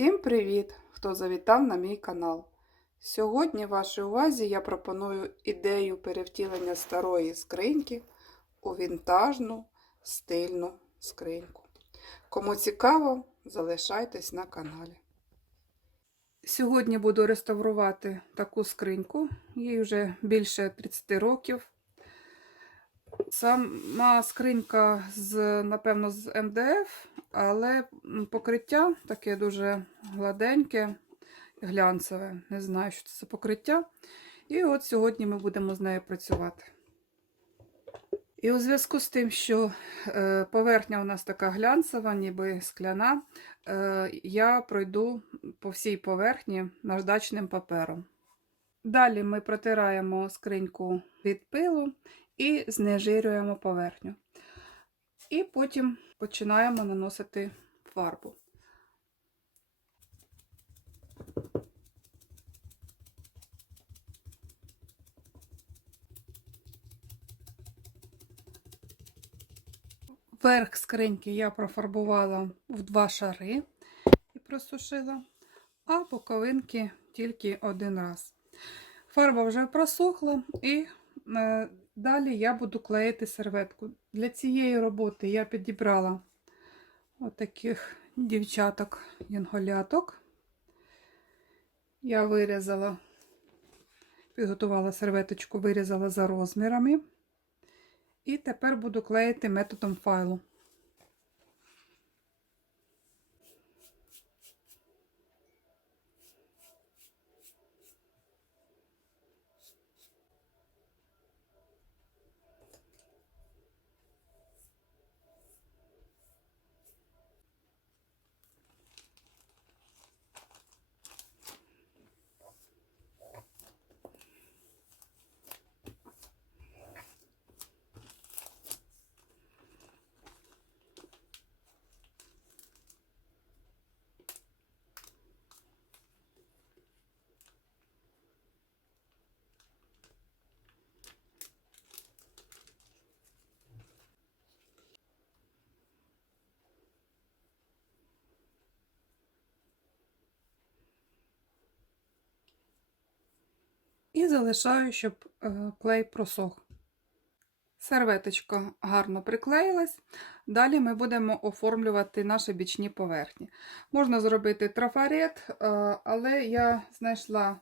Всім привіт, хто завітав на мій канал. Сьогодні вашій увазі я пропоную ідею перевтілення старої скриньки у вінтажну стильну скриньку. Кому цікаво, залишайтесь на каналі. Сьогодні буду реставрувати таку скриньку, їй вже більше 30 років. Сама скринька з, напевно, з МДФ, але покриття таке дуже гладеньке, глянцеве. Не знаю, що це за покриття. І от сьогодні ми будемо з нею працювати. І у зв'язку з тим, що е, поверхня у нас така глянцева, ніби скляна, е, я пройду по всій поверхні наждачним папером. Далі ми протираємо скриньку від пилу і знежирюємо поверхню. І потім починаємо наносити фарбу. Верх скриньки я профарбувала в два шари і просушила, а боковинки тільки один раз. Фарба вже просохла, і е, далі я буду клеїти серветку. Для цієї роботи я підібрала отаких дівчаток янголяток. Я вирізала, підготувала серветочку, вирізала за розмірами. І тепер буду клеїти методом файлу. І залишаю, щоб е, клей просох. Серветочка гарно приклеїлась. Далі ми будемо оформлювати наші бічні поверхні. Можна зробити трафарет, е, але я знайшла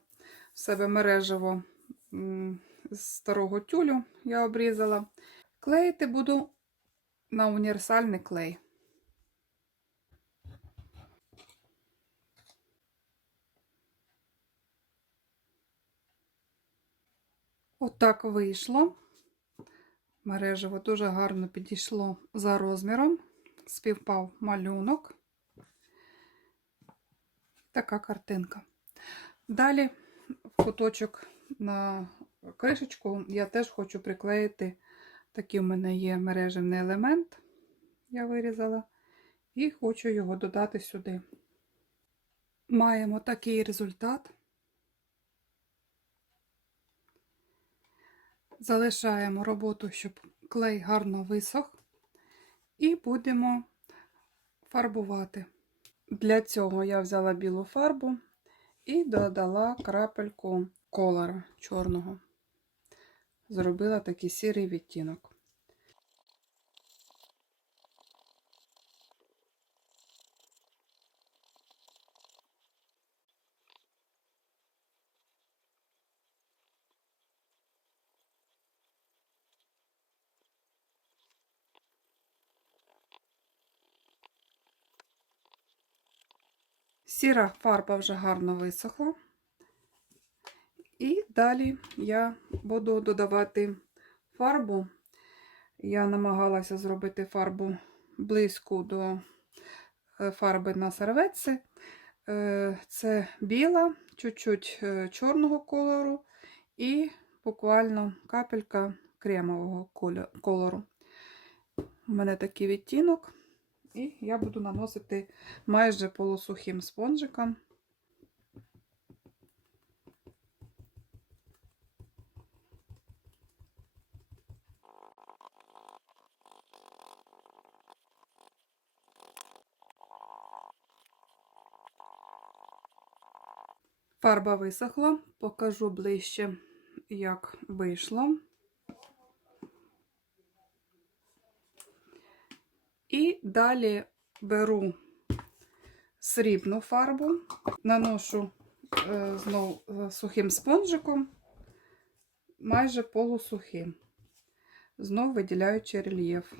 в себе мережево з старого тюлю, я обрізала. Клеїти буду на універсальний клей. Отак вийшло. Мережево дуже гарно підійшло за розміром, співпав малюнок. Така картинка. Далі в куточок на кришечку я теж хочу приклеїти такий у мене є мережевний елемент, я вирізала, і хочу його додати сюди. Маємо такий результат. Залишаємо роботу, щоб клей гарно висох, і будемо фарбувати. Для цього я взяла білу фарбу і додала крапельку колора чорного. Зробила такий сірий відтінок. Сіра фарба вже гарно висохла. І далі я буду додавати фарбу. Я намагалася зробити фарбу близьку до е, фарби на серветці. Е, це біла, чуть-чуть е, чорного кольору і буквально капелька кремового кольору. У мене такий відтінок. І я буду наносити майже полусухим спонжиком. Фарба висохла, покажу ближче, як вийшло. І далі беру срібну фарбу, наношу е, знов е, сухим спонжиком, майже полусухим, знов виділяючи рельєф.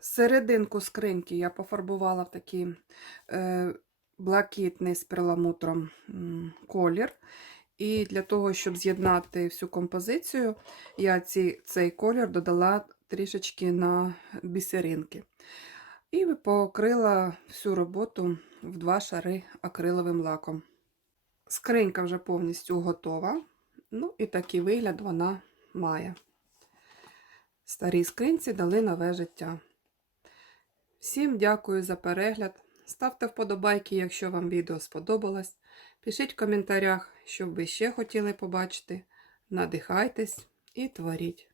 Серединку скриньки я пофарбувала в такий е, блакитний з перламутром колір. І для того, щоб з'єднати всю композицію, я ці, цей колір додала трішечки на бісеринки. І покрила всю роботу в два шари акриловим лаком. Скринька вже повністю готова. Ну і такий вигляд вона має. Старій скринці дали нове життя. Всім дякую за перегляд. Ставте вподобайки, якщо вам відео сподобалось. Пишіть в коментарях, що ви ще хотіли побачити. Надихайтесь і творіть.